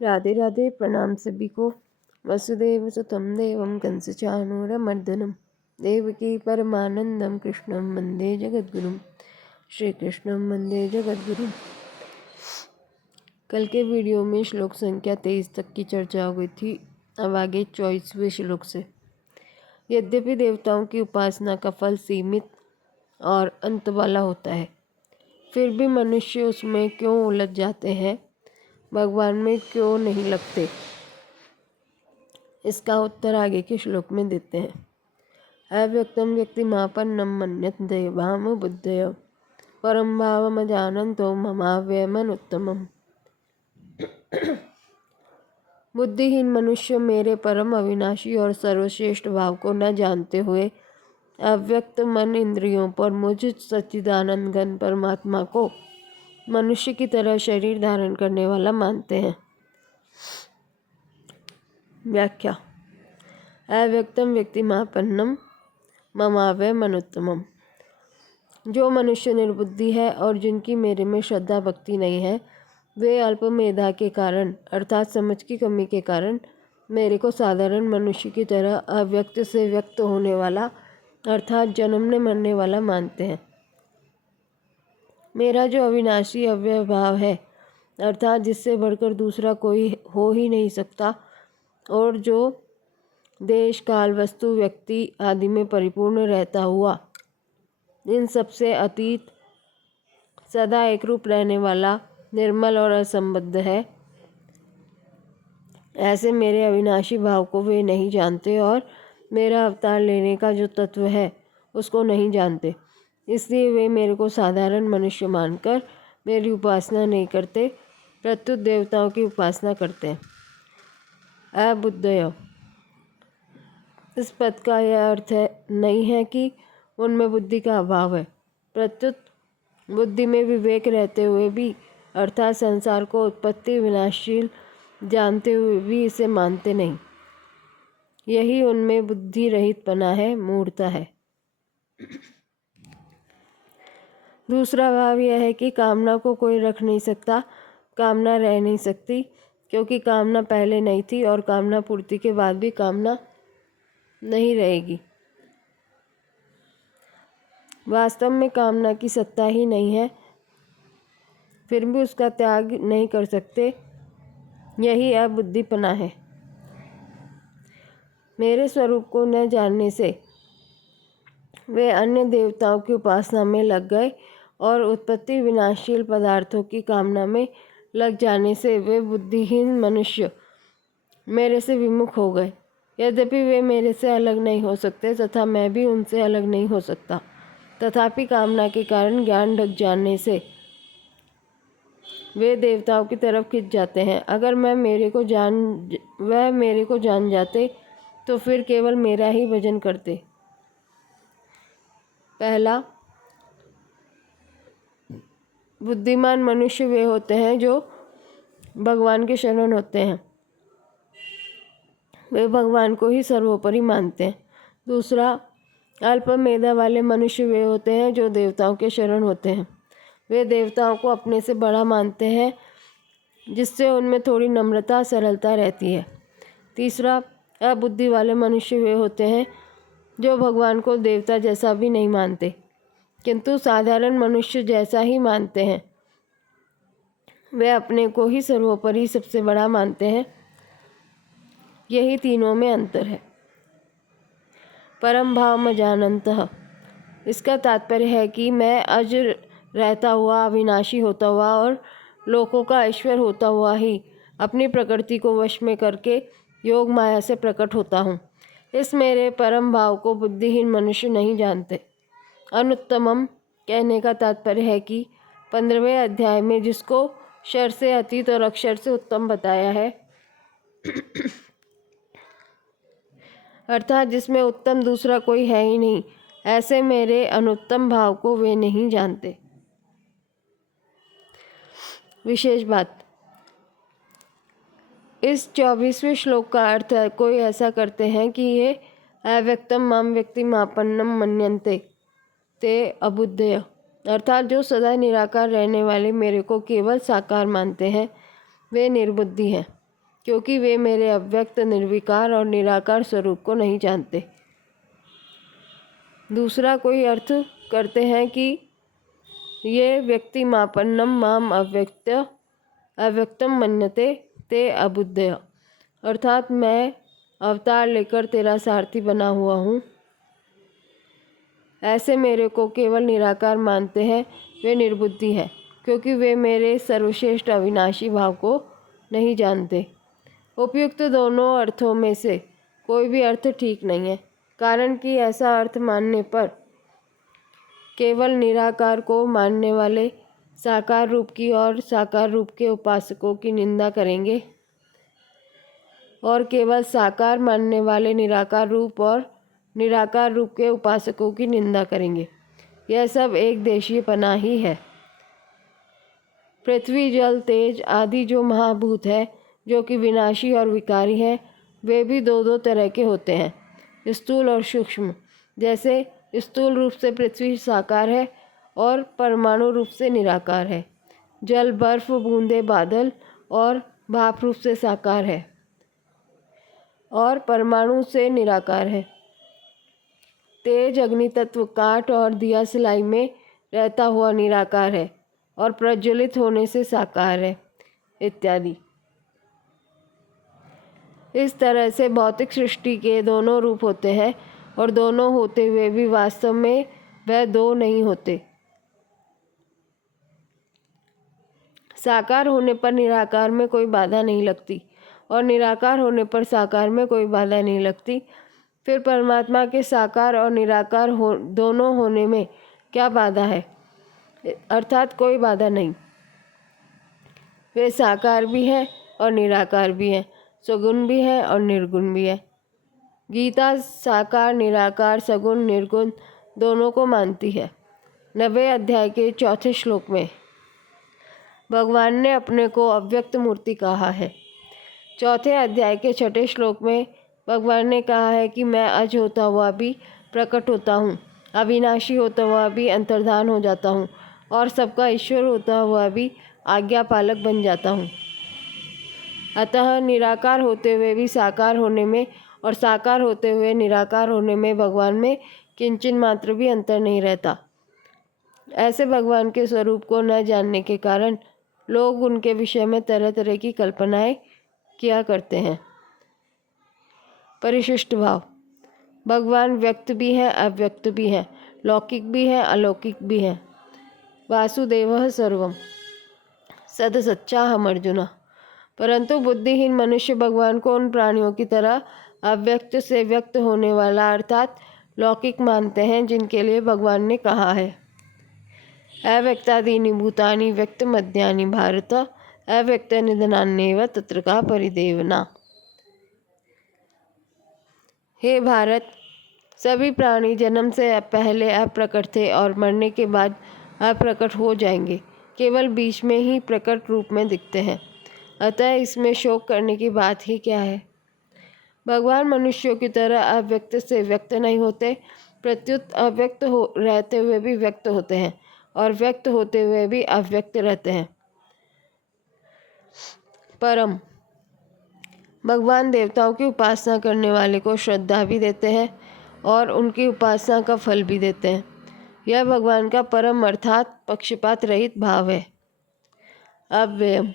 राधे राधे। प्रणाम सभी को। वसुदेव सुतं देवं कंसचाणूरमर्दनं देवकी परमानंदं कृष्णं वंदे जगद्गुरुं। श्री कृष्णं वंदे जगद्गुरुं। कल के वीडियो में श्लोक संख्या 23 तक की चर्चा हो गई थी। अब आगे 24वें श्लोक से। यद्यपि देवताओं की उपासना का फल सीमित और अंत वाला होता है, फिर भी मनुष्य उसमें क्यों उलझ जाते हैं, भगवान में क्यों नहीं लगते? इसका उत्तर आगे के श्लोक में देते हैं। अव्यक्तं व्यक्तिमापन्नं मन्यन्ते भाम बुद्धय परं भावमजानन्तो ममाव्ययमनुत्तमम्। बुद्धिहीन मनुष्य मेरे परम अविनाशी और सर्वश्रेष्ठ भाव को न जानते हुए अव्यक्त मन इंद्रियों पर मुझ सच्चिदानंद घन परमात्मा को मनुष्य की तरह शरीर धारण करने वाला मानते हैं। व्याख्या। अव्यक्तम व्यक्तिमापन्नम ममाव्ययमनुत्तमम्। जो मनुष्य निर्बुद्धि है और जिनकी मेरे में श्रद्धा भक्ति नहीं है, वे अल्प मेधा के कारण अर्थात समझ की कमी के कारण मेरे को साधारण मनुष्य की तरह अव्यक्त से व्यक्त होने वाला अर्थात जन्मने मरने वाला मानते हैं। मेरा जो अविनाशी अव्यय भाव है अर्थात जिससे बढ़कर दूसरा कोई हो ही नहीं सकता और जो देश काल वस्तु व्यक्ति आदि में परिपूर्ण रहता हुआ इन सबसे अतीत सदा एकरूप रहने वाला निर्मल और असंबद्ध है, ऐसे मेरे अविनाशी भाव को वे नहीं जानते और मेरा अवतार लेने का जो तत्व है उसको नहीं जानते। इसलिए वे मेरे को साधारण मनुष्य मानकर मेरी उपासना नहीं करते, प्रत्युत देवताओं की उपासना करते हैं। अबुद्धय। इस पद का यह अर्थ नहीं है कि उनमें बुद्धि का अभाव है, प्रत्युत बुद्धि में विवेक रहते हुए भी अर्थात संसार को उत्पत्ति विनाशशील जानते हुए भी इसे मानते नहीं। यही उनमें बुद्धि रहितपना है, मूढ़ता है। दूसरा भाव यह है कि कामना को कोई रख नहीं सकता, कामना रह नहीं सकती, क्योंकि कामना पहले नहीं थी और कामना पूर्ति के बाद भी कामना नहीं रहेगी। वास्तव में कामना की सत्ता ही नहीं है, फिर भी उसका त्याग नहीं कर सकते। यही अबुद्धिपना है। मेरे स्वरूप को न जानने से वे अन्य देवताओं की उपासना में लग गए और उत्पत्ति विनाशशील पदार्थों की कामना में लग जाने से वे बुद्धिहीन मनुष्य मेरे से विमुख हो गए। यद्यपि वे मेरे से अलग नहीं हो सकते तथा मैं भी उनसे अलग नहीं हो सकता, तथापि कामना के कारण ज्ञान ढक जाने से वे देवताओं की तरफ खिंच जाते हैं। अगर वह मेरे को जान जाते तो फिर केवल मेरा ही भजन करते। पहला, बुद्धिमान मनुष्य वे होते हैं जो भगवान के शरण होते हैं, वे भगवान को ही सर्वोपरि मानते हैं। दूसरा, अल्प मेधा वाले मनुष्य वे होते हैं जो देवताओं के शरण होते हैं, वे देवताओं को अपने से बड़ा मानते हैं, जिससे उनमें थोड़ी नम्रता सरलता रहती है। तीसरा, अबुद्धि वाले मनुष्य वे होते हैं जो भगवान को देवता जैसा भी नहीं मानते, किंतु साधारण मनुष्य जैसा ही मानते हैं। वे अपने को ही सर्वोपरि सबसे बड़ा मानते हैं। यही तीनों में अंतर है। परम भावमजानन्तः। इसका तात्पर्य है कि मैं अज रहता हुआ, अविनाशी होता हुआ और लोकों का ईश्वर होता हुआ ही अपनी प्रकृति को वश में करके योग माया से प्रकट होता हूँ। इस मेरे परम भाव को बुद्धिहीन मनुष्य नहीं जानते। अनुत्तमम कहने का तात्पर्य है कि 15वें अध्याय में जिसको क्षर से अतीत और अक्षर से उत्तम बताया है, अर्थात जिसमें उत्तम दूसरा कोई है ही नहीं, ऐसे मेरे अनुत्तम भाव को वे नहीं जानते। विशेष बात। इस 24वें श्लोक का अर्थ कोई ऐसा करते हैं कि ये अव्यक्तम माम व्यक्तिमापन्नम मन्यन्ते ते अबुद्धय, अर्थात जो सदा निराकार रहने वाले मेरे को केवल साकार मानते हैं वे निर्बुद्धि हैं। क्योंकि वे मेरे अव्यक्त, निर्विकार और निराकार स्वरूप को नहीं जानते। दूसरा कोई अर्थ करते हैं कि ये व्यक्ति मापन्नम माम अव्यक्तम मन्यते ते अबुद्धय, अर्थात मैं अवतार लेकर तेरा सारथी बना हुआ हूँ, ऐसे मेरे को केवल निराकार मानते हैं, वे निर्बुद्धि है, क्योंकि वे मेरे सर्वश्रेष्ठ अविनाशी भाव को नहीं जानते। उपयुक्त दोनों अर्थों में से कोई भी अर्थ ठीक नहीं है, कारण कि ऐसा अर्थ मानने पर केवल निराकार को मानने वाले साकार रूप की और साकार रूप के उपासकों की निंदा करेंगे, और केवल साकार मानने वाले निराकार रूप और निराकार रूप के उपासकों की निंदा करेंगे। यह सब एक देशीय पना ही है। पृथ्वी, जल, तेज आदि जो महाभूत है, जो कि विनाशी और विकारी हैं, वे भी दो दो तरह के होते हैं, स्थूल और सूक्ष्म। जैसे स्थूल रूप से पृथ्वी साकार है और परमाणु रूप से निराकार है। जल, बर्फ, बूंदे, बादल और भाप रूप से साकार है और परमाणु से निराकार है। तेज, अग्नि तत्व काठ और दिया सिलाई में रहता हुआ निराकार है और प्रज्वलित होने से साकार है, इत्यादि। इस तरह से भौतिक सृष्टि के दोनों रूप होते हैं, और दोनों होते हुए भी वास्तव में वह दो नहीं होते। साकार होने पर निराकार में कोई बाधा नहीं लगती और निराकार होने पर साकार में कोई बाधा नहीं लगती। फिर परमात्मा के साकार और निराकार दोनों होने में क्या बाधा है? अर्थात कोई बाधा नहीं। वे साकार भी हैं और निराकार भी हैं, सगुण भी हैं और निर्गुण भी है। गीता साकार, निराकार, सगुण, निर्गुण दोनों को मानती है। 90वें अध्याय के 4थे श्लोक में भगवान ने अपने को अव्यक्त मूर्ति कहा है। 4थे अध्याय के 6ठे श्लोक में भगवान ने कहा है कि मैं अज होता हुआ भी प्रकट होता हूँ, अविनाशी होता हुआ भी अंतर्धान हो जाता हूँ और सबका ईश्वर होता हुआ भी आज्ञा पालक बन जाता हूँ। अतः निराकार होते हुए भी साकार होने में और साकार होते हुए निराकार होने में भगवान में किंचन मात्र भी अंतर नहीं रहता। ऐसे भगवान के स्वरूप को न जानने के कारण लोग उनके विषय में तरह तरह की कल्पनाएं किया करते हैं। परिशिष्ट भाव। भगवान व्यक्त भी हैं, अव्यक्त भी हैं, लौकिक भी हैं, अलौकिक भी हैं। वासुदेवः सर्वम सद सच्चा हम अर्जुना। परंतु बुद्धिहीन मनुष्य भगवान को उन प्राणियों की तरह अव्यक्त से व्यक्त होने वाला अर्थात लौकिक मानते हैं, जिनके लिए भगवान ने कहा है अव्यक्तादीनि भूतानि व्यक्त मध्यानि भारत अव्यक्त निधनान्येव तत्र का परिदेवना। हे भारत, सभी प्राणी जन्म से पहले अप्रकट थे और मरने के बाद अप्रकट हो जाएंगे, केवल बीच में ही प्रकट रूप में दिखते हैं। अतः इसमें शोक करने की बात ही क्या है? भगवान मनुष्यों की तरह अव्यक्त से व्यक्त नहीं होते, प्रत्युत अव्यक्त रहते हुए भी व्यक्त होते हैं और व्यक्त होते हुए भी अव्यक्त रहते हैं। परम भगवान देवताओं की उपासना करने वाले को श्रद्धा भी देते हैं और उनकी उपासना का फल भी देते हैं। यह भगवान का परम अर्थात पक्षपात रहित भाव है। अव्ययम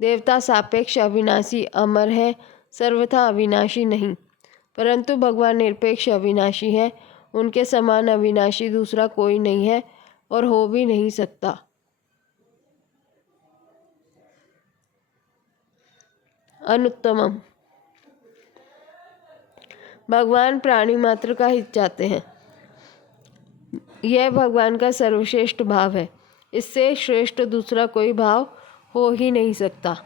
देवता सापेक्ष अविनाशी अमर है, सर्वथा अविनाशी नहीं, परंतु भगवान निरपेक्ष अविनाशी है। उनके समान अविनाशी दूसरा कोई नहीं है और हो भी नहीं सकता। अनुत्तमम भगवान प्राणी मात्र का हित चाहते हैं। यह भगवान का सर्वश्रेष्ठ भाव है। इससे श्रेष्ठ दूसरा कोई भाव हो ही नहीं सकता।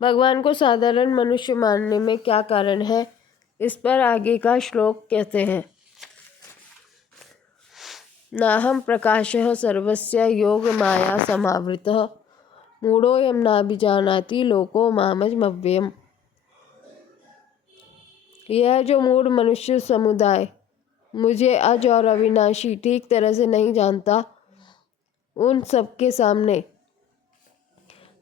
भगवान को साधारण मनुष्य मानने में क्या कारण है, इस पर आगे का श्लोक कहते हैं नाहं प्रकाशः सर्वस्य योग माया समावृतः मूढ़ोऽयं नाभिजानाति लोको मामजमव्ययम्। यह जो मूढ़ मनुष्य समुदाय मुझे अज और अविनाशी ठीक तरह से नहीं जानता, उन सबके सामने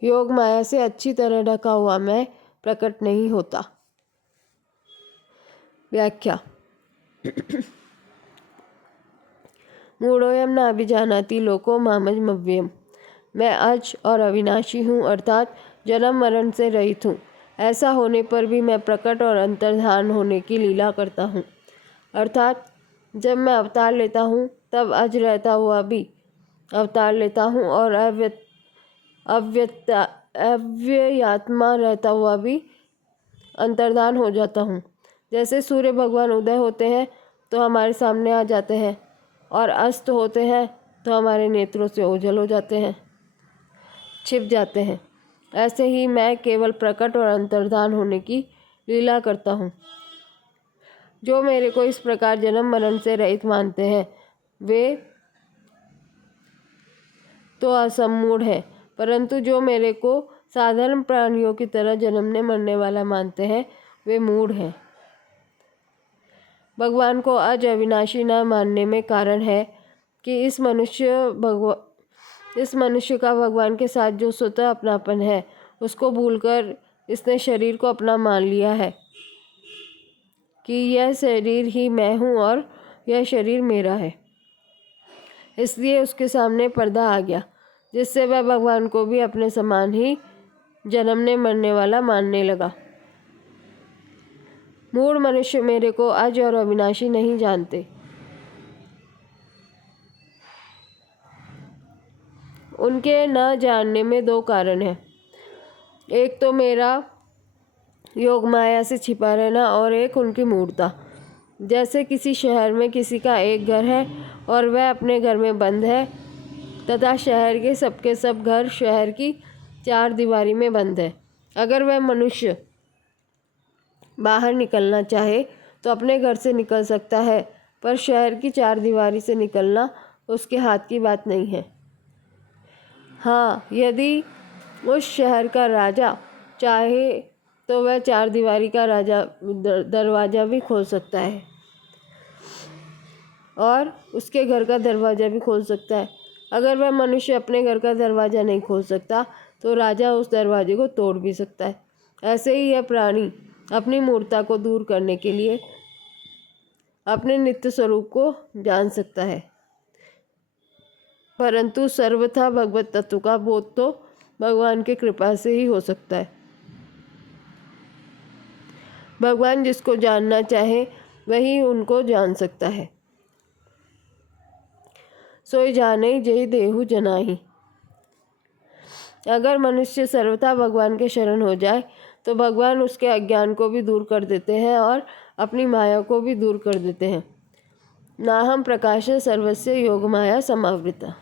योग माया से अच्छी तरह ढका हुआ मैं प्रकट नहीं होता। व्याख्या। मूढ़ोऽयं न अभिजानाति लोको मामजमव्ययम्। मैं अज और अविनाशी हूँ, अर्थात जन्म मरण से रहित हूँ। ऐसा होने पर भी मैं प्रकट और अंतर्धान होने की लीला करता हूँ, अर्थात जब मैं अवतार लेता हूँ तब अज रहता हुआ भी अवतार लेता हूँ और अव्ययात्मा रहता हुआ भी अंतर्धान हो जाता हूँ। जैसे सूर्य भगवान उदय होते हैं तो हमारे सामने आ जाते हैं और अस्त होते हैं तो हमारे नेत्रों से ओझल हो जाते हैं, छिप जाते हैं। ऐसे ही मैं केवल प्रकट और अंतर्धान होने की लीला करता हूँ। जो मेरे को इस प्रकार जन्म मरण से रहित मानते हैं वे तो असम्मूढ़ है, परंतु जो मेरे को साधारण प्राणियों की तरह जन्मने मरने वाला मानते हैं वे मूढ़ हैं। भगवान को अज अविनाशी न मानने में कारण है कि इस मनुष्य का भगवान के साथ जो स्वतः अपनापन है उसको भूलकर इसने शरीर को अपना मान लिया है कि यह शरीर ही मैं हूँ और यह शरीर मेरा है। इसलिए उसके सामने पर्दा आ गया, जिससे वह भगवान को भी अपने समान ही जन्मने मरने वाला मानने लगा। मूढ़ मनुष्य मेरे को अज और अविनाशी नहीं जानते। उनके न जानने में दो कारण हैं। एक तो मेरा योग माया से छिपा रहना और एक उनकी मूढ़ता। जैसे किसी शहर में किसी का एक घर है और वह अपने घर में बंद है तथा शहर के सबके सब घर शहर की चार दीवारी में बंद है। अगर वह मनुष्य बाहर निकलना चाहे तो अपने घर से निकल सकता है, पर शहर की चार दीवारी से निकलना उसके हाथ की बात नहीं है। हाँ, यदि उस शहर का राजा चाहे तो वह चार दीवारी का दरवाज़ा भी खोल सकता है और उसके घर का दरवाज़ा भी खोल सकता है। अगर वह मनुष्य अपने घर का दरवाज़ा नहीं खोल सकता तो राजा उस दरवाजे को तोड़ भी सकता है। ऐसे ही यह प्राणी अपनी मूर्खता को दूर करने के लिए अपने नित्य स्वरूप को जान सकता है, परंतु सर्वथा भगवत तत्व का बोध तो भगवान की कृपा से ही हो सकता है। भगवान जिसको जानना चाहे वही उनको जान सकता है। सोई जाने जय देहु जनाही। अगर मनुष्य सर्वथा भगवान के शरण हो जाए तो भगवान उसके अज्ञान को भी दूर कर देते हैं और अपनी माया को भी दूर कर देते हैं। नाहम प्रकाश सर्वस्य योग माया समावृता।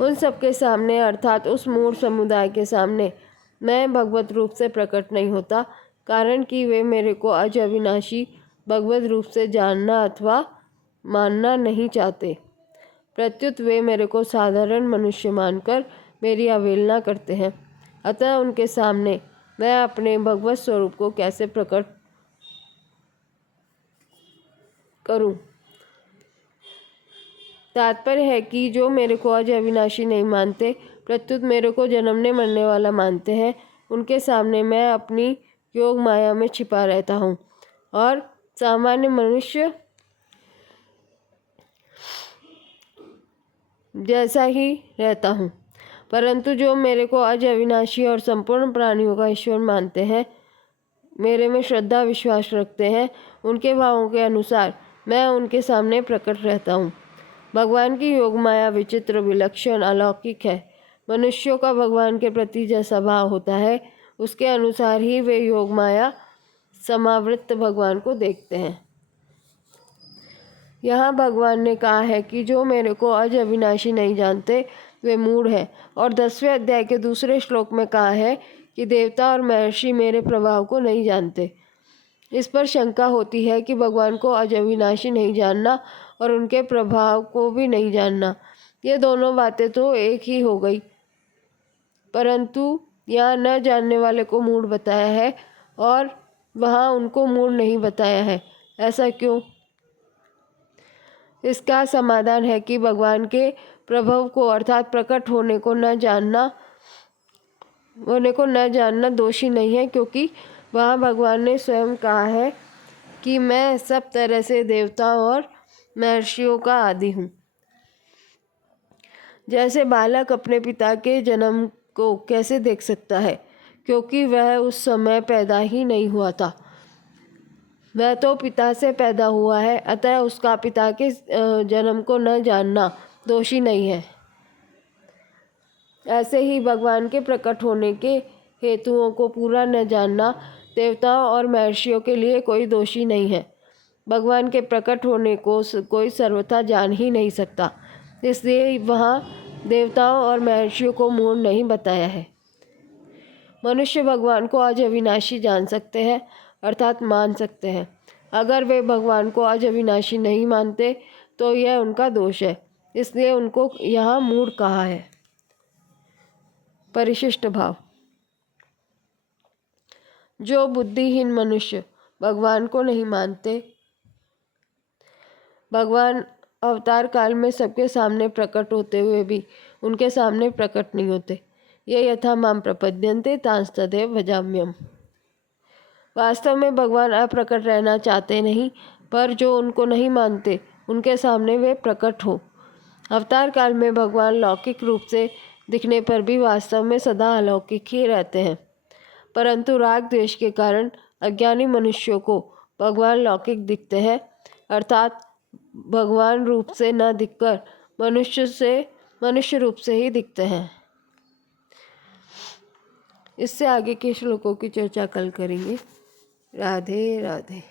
उन सबके सामने अर्थात उस मूढ़ समुदाय के सामने मैं भगवत रूप से प्रकट नहीं होता, कारण कि वे मेरे को अज अविनाशी भगवत रूप से जानना अथवा मानना नहीं चाहते। प्रत्युत वे मेरे को साधारण मनुष्य मानकर मेरी अवहेलना करते हैं। अतः उनके सामने मैं अपने भगवत स्वरूप को कैसे प्रकट करूं? तात्पर्य है कि जो मेरे को अज अविनाशी नहीं मानते, प्रत्युत मेरे को जन्मने मरने वाला मानते हैं, उनके सामने मैं अपनी योग माया में छिपा रहता हूँ और सामान्य मनुष्य जैसा ही रहता हूँ। परंतु जो मेरे को अज अविनाशी और संपूर्ण प्राणियों का ईश्वर मानते हैं, मेरे में श्रद्धा विश्वास रखते हैं, उनके भावों के अनुसार मैं उनके सामने प्रकट रहता हूँ। भगवान की योग माया विचित्र, विलक्षण, अलौकिक है। मनुष्यों का भगवान के प्रति जैसा भाव होता है उसके अनुसार ही वे योग माया समावृत भगवान को देखते हैं। यहाँ भगवान ने कहा है कि जो मेरे को अज अविनाशी नहीं जानते वे मूढ़ है, और 10वें अध्याय के दूसरे श्लोक में कहा है कि देवता और महर्षि मेरे प्रभाव को नहीं जानते। इस पर शंका होती है कि भगवान को अज अविनाशी नहीं जानना और उनके प्रभाव को भी नहीं जानना, ये दोनों बातें तो एक ही हो गई, परंतु यहाँ न जानने वाले को मूढ़ बताया है और वहाँ उनको मूढ़ नहीं बताया है। ऐसा क्यों? इसका समाधान है कि भगवान के प्रभाव को अर्थात प्रकट होने को न जानना होने को न जानना दोषी नहीं है, क्योंकि वहाँ भगवान ने स्वयं कहा है कि मैं सब तरह से देवताओं और महर्षियों का आदि हूँ। जैसे बालक अपने पिता के जन्म को कैसे देख सकता है, क्योंकि वह उस समय पैदा ही नहीं हुआ था। वह तो पिता से पैदा हुआ है, अतः उसका पिता के जन्म को न जानना दोषी नहीं है। ऐसे ही भगवान के प्रकट होने के हेतुओं को पूरा न जानना देवताओं और महर्षियों के लिए कोई दोषी नहीं है। भगवान के प्रकट होने को कोई सर्वथा जान ही नहीं सकता, इसलिए वहाँ देवताओं और महर्षियों को मूढ़ नहीं बताया है। मनुष्य भगवान को आज अविनाशी जान सकते हैं, अर्थात मान सकते हैं। अगर वे भगवान को आज अविनाशी नहीं मानते तो यह उनका दोष है, इसलिए उनको यहाँ मूढ़ कहा है। परिशिष्ट भाव। जो बुद्धिहीन मनुष्य भगवान को नहीं मानते, भगवान अवतार काल में सबके सामने प्रकट होते हुए भी उनके सामने प्रकट नहीं होते। ये यथा माम प्रपद्यन्ते तांस्तदेव भजाम्यहम्। वास्तव में भगवान अप्रकट रहना चाहते नहीं, पर जो उनको नहीं मानते उनके सामने वे प्रकट हो। अवतार काल में भगवान लौकिक रूप से दिखने पर भी वास्तव में सदा अलौकिक ही रहते हैं, परंतु राग द्वेष के कारण अज्ञानी मनुष्यों को भगवान लौकिक दिखते हैं, अर्थात भगवान रूप से न दिखकर मनुष्य रूप से ही दिखते हैं। इससे आगे के श्लोकों की चर्चा कल करेंगे। राधे राधे।